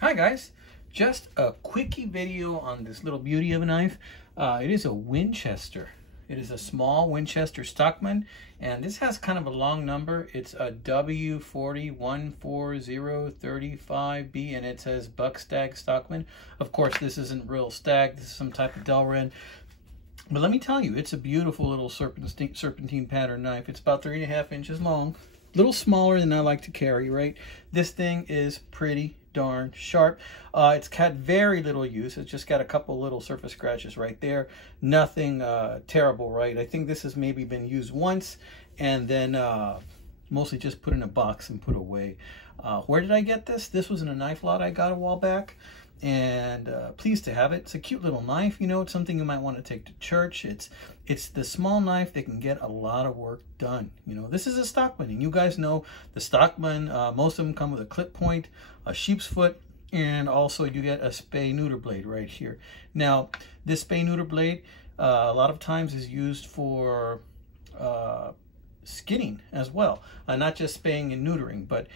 Hi guys, just a quickie video on this little beauty of a knife. It is a Winchester. It is a small Winchester Stockman, and this has kind of a long number. It's a W4014035B, and it says Buck Stag Stockman. Of course, this isn't real stag. This is some type of Delrin. But let me tell you, it's a beautiful little serpentine pattern knife. It's about 3.5 inches long. A little smaller than I like to carry, right? This thing is pretty darn sharp. It's got very little use. It's just got a couple little surface scratches right there. Nothing terrible, right? I think this has maybe been used once and then mostly just put in a box and put away. Where did I get this? This was in a knife lot I got a while back, and pleased to have it. It's a cute little knife. You know, it's something you might want to take to church. It's the small knife that can get a lot of work done. You know, this is a Stockman, and you guys know the Stockman, most of them come with a clip point, a sheep's foot, and also you get a spay-neuter blade right here. Now, this spay-neuter blade a lot of times is used for skinning as well, not just spaying and neutering, but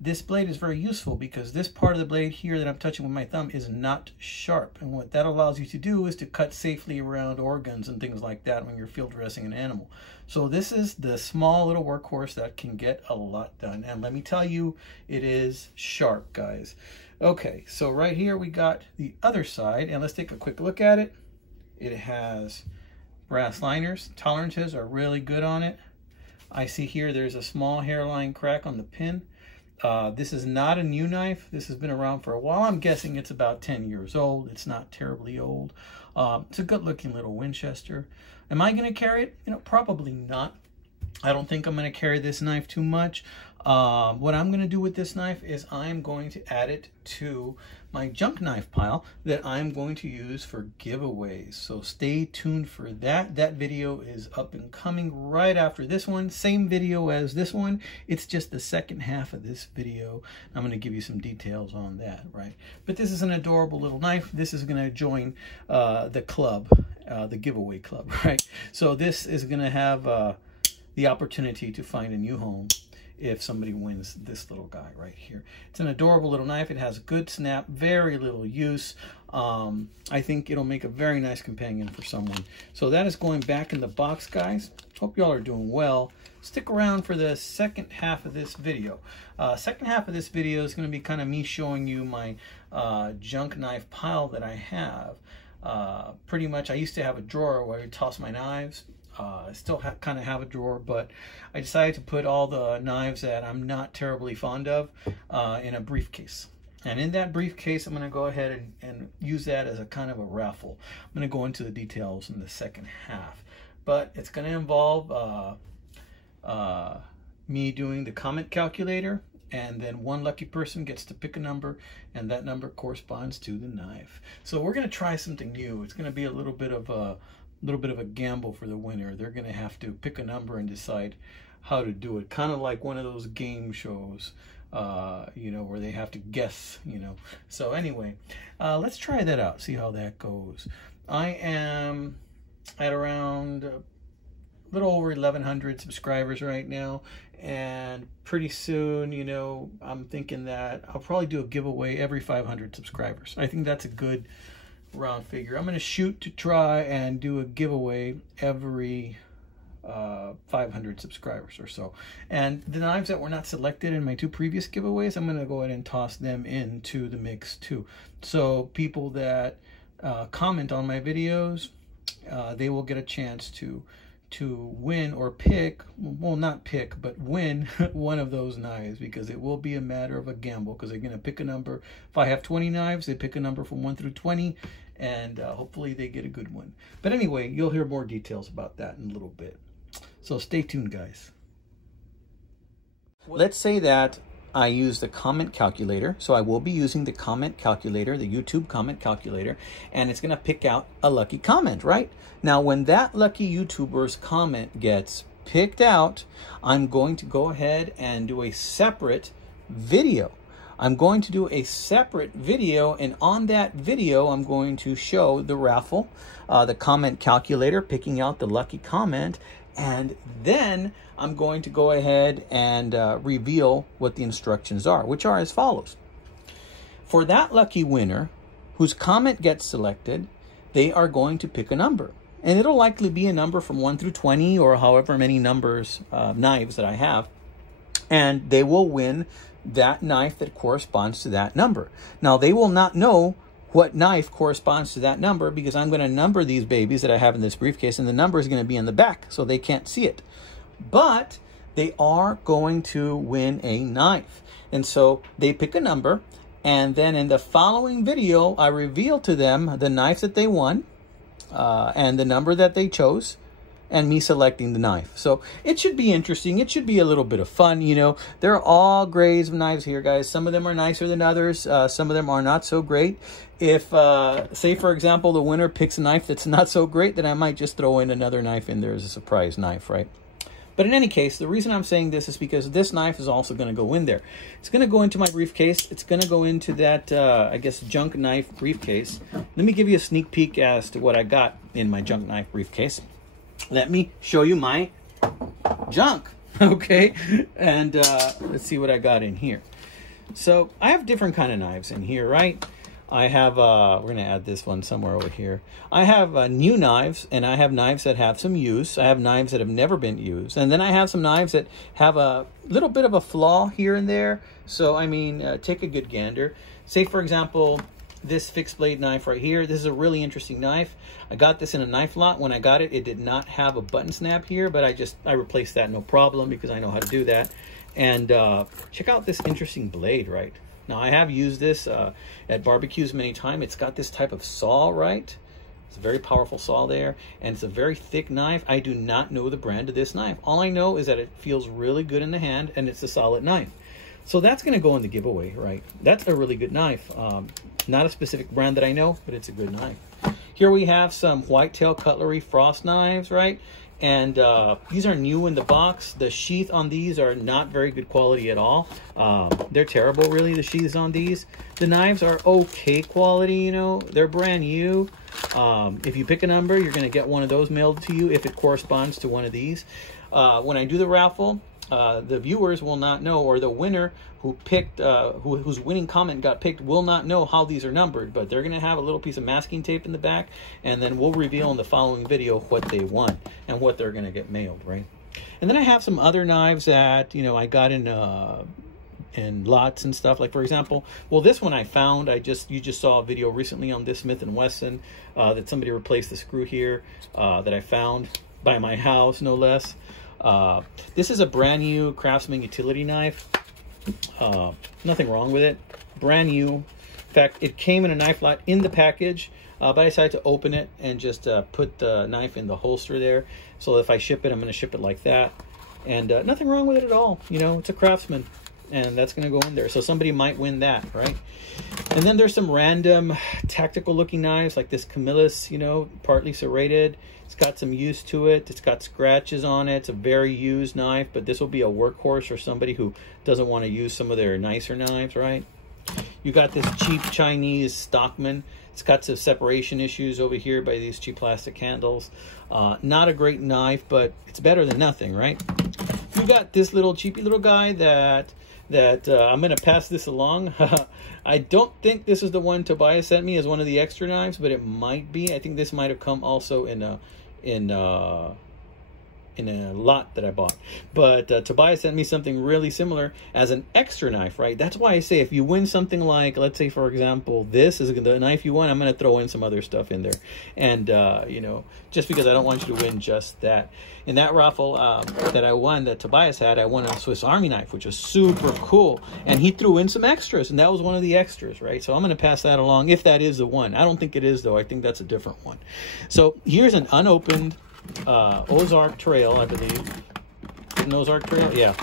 this blade is very useful because this part of the blade here that I'm touching with my thumb is not sharp, and what that allows you to do is to cut safely around organs and things like that when you're field dressing an animal. So this is the small little workhorse that can get a lot done, and let me tell you, it is sharp, guys. Okay, so right here we got the other side, and let's take a quick look at it. It has brass liners. Tolerances are really good on it. I see here there's a small hairline crack on the pin. This is not a new knife. This has been around for a while. I'm guessing it's about 10 years old. It's not terribly old. It's a good looking little Winchester. Am I going to carry it? You know, probably not. I don't think I'm going to carry this knife too much. What I'm going to do with this knife is I'm going to add it to my junk knife pile that I'm going to use for giveaways. So stay tuned for that. That video is up and coming right after this one. Same video as this one. It's just the second half of this video. I'm going to give you some details on that, right? But this is an adorable little knife. This is going to join the club, the giveaway club, right? So this is going to have the opportunity to find a new home if somebody wins this little guy right here. It's an adorable little knife. It has good snap, very little use. I think it'll make a very nice companion for someone. So that is going back in the box, guys. Hope y'all are doing well. Stick around for the second half of this video. Second half of this video is going to be kind of me showing you my junk knife pile that I have. Pretty much, I used to have a drawer where I toss my knives. I still kind of have a drawer, but I decided to put all the knives that I'm not terribly fond of in a briefcase. And in that briefcase, I'm going to go ahead and use that as a kind of a raffle. I'm going to go into the details in the second half. But it's going to involve me doing the comment calculator, and then one lucky person gets to pick a number, and that number corresponds to the knife. So we're going to try something new. It's going to be a little bit of a gamble for the winner. They're going to have to pick a number and decide how to do it. Kind of like one of those game shows, you know, where they have to guess, you know. So anyway, let's try that out, see how that goes. I am at around a little over 1,100 subscribers right now, and pretty soon, you know, I'm thinking that I'll probably do a giveaway every 500 subscribers. I think that's a good round figure. I'm going to shoot to try and do a giveaway every 500 subscribers or so. And the knives that were not selected in my two previous giveaways, I'm going to go ahead and toss them into the mix too. So people that comment on my videos, they will get a chance to win or pick, well, not pick, but win one of those knives, because it will be a matter of a gamble, because they're going to pick a number. If I have 20 knives, they pick a number from 1 through 20, and hopefully they get a good one. But anyway, you'll hear more details about that in a little bit. So stay tuned, guys. Let's say that I use the comment calculator. So I will be using the comment calculator, the YouTube comment calculator, and it's going to pick out a lucky comment, right? Now, when that lucky YouTuber's comment gets picked out, I'm going to go ahead and do a separate video. I'm going to do a separate video, and on that video, I'm going to show the raffle, the comment calculator, picking out the lucky comment, and then I'm going to go ahead and reveal what the instructions are, which are as follows. For that lucky winner whose comment gets selected, they are going to pick a number. And it'll likely be a number from 1 through 20 or however many numbers, knives that I have. And they will win that knife that corresponds to that number. Now, they will not know what knife corresponds to that number because I'm going to number these babies that I have in this briefcase, and the number is going to be in the back, so they can't see it. But they are going to win a knife. And so they pick a number, and then in the following video, I reveal to them the knife that they won, and the number that they chose, and me selecting the knife. So it should be interesting. It should be a little bit of fun. You know, there are all grades of knives here, guys. Some of them are nicer than others. Some of them are not so great. If, say, for example, the winner picks a knife that's not so great, then I might just throw in another knife in there as a surprise knife, right? But in any case, the reason I'm saying this is because this knife is also going to go in there. It's going to go into my briefcase. It's going to go into that, I guess, junk knife briefcase. Let me give you a sneak peek as to what I got in my junk knife briefcase. Let me show you my junk, okay? And let's see what I got in here. So I have different kind of knives in here, right? I have, we're going to add this one somewhere over here. I have new knives, and I have knives that have some use. I have knives that have never been used. And then I have some knives that have a little bit of a flaw here and there. So, I mean, take a good gander. Say, for example, this fixed blade knife right here. This is a really interesting knife. I got this in a knife lot. When I got it, it did not have a button snap here, but I replaced that no problem because I know how to do that. And check out this interesting blade, right? Now, I have used this at barbecues many times. It's got this type of saw, right? It's a very powerful saw there, and it's a very thick knife. I do not know the brand of this knife. All I know is that it feels really good in the hand, and it's a solid knife. So that's going to go in the giveaway, right? That's a really good knife. Not a specific brand that I know, but it's a good knife. Here we have some whitetail cutlery frost knives, right? And these are new in the box. The sheath on these are not very good quality at all. They're terrible, really, the sheaths on these. The knives are okay quality, you know. They're brand new. If you pick a number, you're going to get one of those mailed to you if it corresponds to one of these. When I do the raffle, the viewers will not know, or the winner who picked, whose winning comment got picked will not know how these are numbered, but they're going to have a little piece of masking tape in the back, and then we'll reveal in the following video what they won and what they're going to get mailed, right? And then I have some other knives that, you know, I got in lots and stuff. Like, for example, well, this one I found, you just saw a video recently on this Smith & Wesson that somebody replaced the screw here that I found by my house, no less. This is a brand new Craftsman utility knife. Nothing wrong with it. Brand new. In fact, it came in a knife lot in the package, but I decided to open it and just put the knife in the holster there. So if I ship it, I'm going to ship it like that. And nothing wrong with it at all. You know, it's a Craftsman, and that's going to go in there. So somebody might win that, right? And then there's some random tactical looking knives like this Camillus, you know, partly serrated. It's got some use to it. It's got scratches on it. It's a very used knife, but this will be a workhorse for somebody who doesn't want to use some of their nicer knives, right? You got this cheap Chinese Stockman. It's got some separation issues over here by these cheap plastic handles. Not a great knife, but it's better than nothing, right? You got this little cheapy little guy that I'm going to pass this along. I don't think this is the one Tobias sent me as one of the extra knives, but it might be. I think this might have come also in a lot that I bought. But Tobias sent me something really similar as an extra knife, right? That's why I say if you win something like, let's say, for example, this is the knife you won, I'm going to throw in some other stuff in there. And, you know, just because I don't want you to win just that. In that raffle that I won, that Tobias had, I won a Swiss Army knife, which was super cool. And he threw in some extras, and that was one of the extras, right? So I'm going to pass that along if that is the one. I don't think it is, though. I think that's a different one. So here's an unopened Ozark Trail, I believe. An Ozark Trail? Yeah.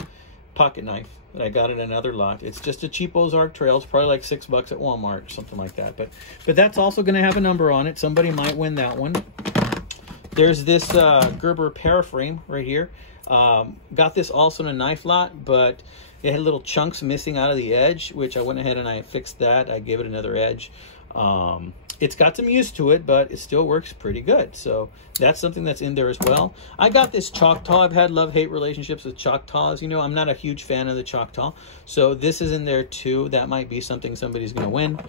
Pocket knife that I got in another lot. It's just a cheap Ozark Trail. It's probably like $6 at Walmart or something like that. But that's also going to have a number on it. Somebody might win that one. There's this Gerber paraframe right here. Got this also in a knife lot, but it had little chunks missing out of the edge, which I went ahead and I fixed that. I gave it another edge. it's got some use to it, but it still works pretty good. So that's something that's in there as well. I got this Choctaw. I've had love-hate relationships with Choctaws. You know, I'm not a huge fan of the Choctaw. So this is in there too. That might be something somebody's going to win.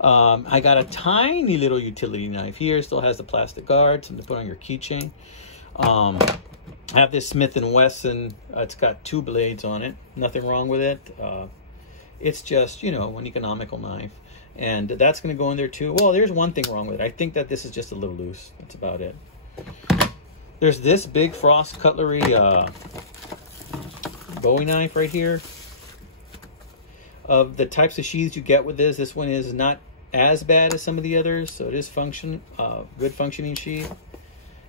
I got a tiny little utility knife here. Still has the plastic guard, something to put on your keychain. I have this Smith & Wesson. It's got 2 blades on it. Nothing wrong with it. It's just, you know, an economical knife. And that's going to go in there too. Well, there's one thing wrong with it. I think that this is just a little loose. That's about it. There's this big Frost Cutlery Bowie knife right here. Of the types of sheaths you get with this one is not as bad as some of the others. So it is good functioning sheath.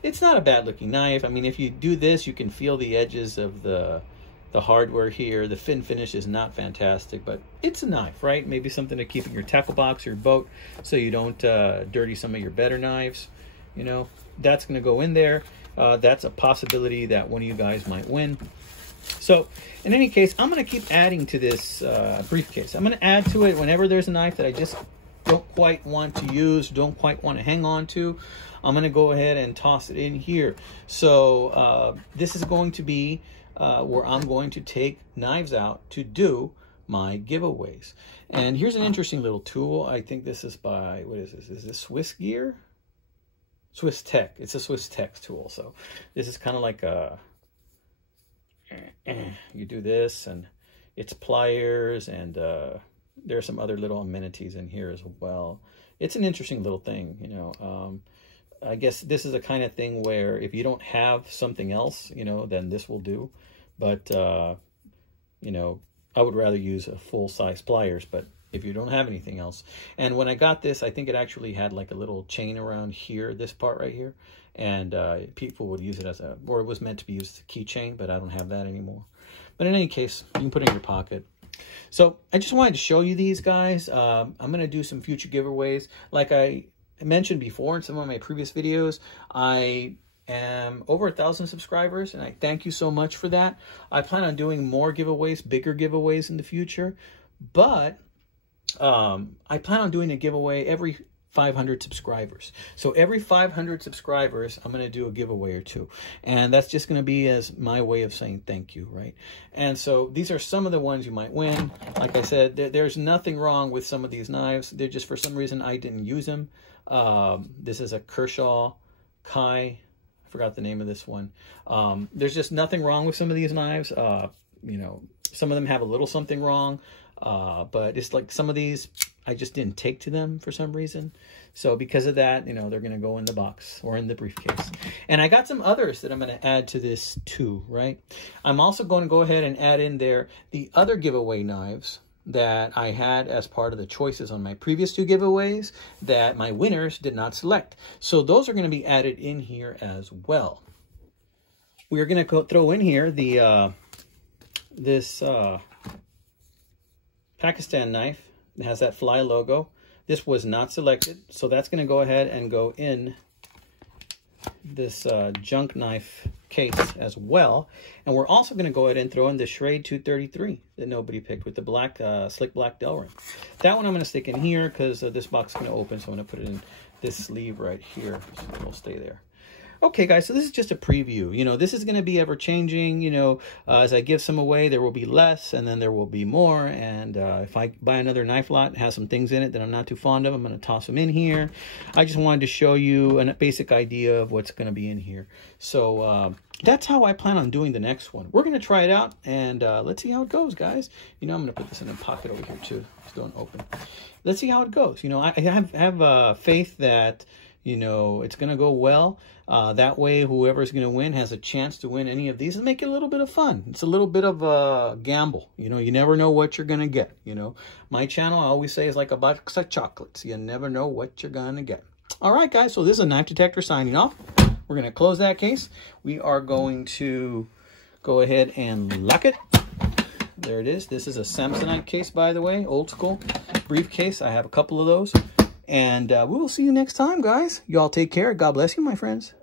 It's not a bad looking knife. I mean, if you do this, you can feel the edges of the hardware here. The fin finish is not fantastic, but it's a knife, right? Maybe something to keep in your tackle box, your boat, so you don't dirty some of your better knives. You know, that's going to go in there. That's a possibility that one of you guys might win. So in any case, I'm going to keep adding to this briefcase. I'm going to add to it whenever there's a knife that I just don't quite want to use, don't quite want to hang on to. I'm going to go ahead and toss it in here. So this is going to be where I'm going to take knives out to do my giveaways. And here's an interesting little tool. I think this is by, what is this? Is this Swiss Gear? Swiss Tech. It's a Swiss Tech tool. So this is kind of like a, you do this, and it's pliers, and there's some other little amenities in here as well. It's an interesting little thing, you know. I guess this is the kind of thing where if you don't have something else, you know, then this will do. But, you know, I would rather use a full-size pliers, but if you don't have anything else. And when I got this, I think it actually had like a little chain around here, this part right here. And people would use it as a, or it was meant to be used as a keychain, but I don't have that anymore. But in any case, you can put it in your pocket. So I just wanted to show you these guys. I'm going to do some future giveaways. Like I mentioned before in some of my previous videos, I am over 1,000 subscribers, and I thank you so much for that. I plan on doing more giveaways, bigger giveaways in the future, but I plan on doing a giveaway every 500 subscribers. So every 500 subscribers, I'm going to do a giveaway or two. And that's just going to be as my way of saying thank you, right? And so these are some of the ones you might win. Like I said, there's nothing wrong with some of these knives. They're just, for some reason, I didn't use them. This is a Kershaw Kai. I forgot the name of this one. There's just nothing wrong with some of these knives. You know, some of them have a little something wrong. But it's like some of these I just didn't take to them for some reason. So because of that, you know, they're going to go in the box or in the briefcase. And I got some others that I'm going to add to this too, right? I'm also going to go ahead and add in there the other giveaway knives that I had as part of the choices on my previous 2 giveaways that my winners did not select. So those are going to be added in here as well. We are going to throw in here the this Pakistan knife. It has that fly logo. This was not selected, so that's going to go ahead and go in this junk knife case as well. And we're also going to go ahead and throw in the Schrade 233 that nobody picked with the black slick black Del ring. That one I'm going to stick in here because this box is going to open, so I'm going to put it in this sleeve right here. So it'll stay there. Okay, guys, so this is just a preview. You know, this is going to be ever-changing. You know, as I give some away, there will be less, and then there will be more. And if I buy another knife lot and has some things in it that I'm not too fond of, I'm going to toss them in here. I just wanted to show you a basic idea of what's going to be in here. So that's how I plan on doing the next one. We're going to try it out, and let's see how it goes, guys. You know, I'm going to put this in a pocket over here, too. Just don't open. Let's see how it goes. You know, I have faith that, you know, it's going to go well. That way, whoever's going to win has a chance to win any of these and make it a little bit of fun. It's a little bit of a gamble. You know, you never know what you're going to get. You know, my channel, I always say, is like a box of chocolates. You never know what you're going to get. All right, guys. So this is a Knife Detector signing off. We're going to close that case. We are going to go ahead and lock it. There it is. This is a Samsonite case, by the way, old school briefcase. I have a couple of those. And we will see you next time, guys. Y'all take care. God bless you, my friends.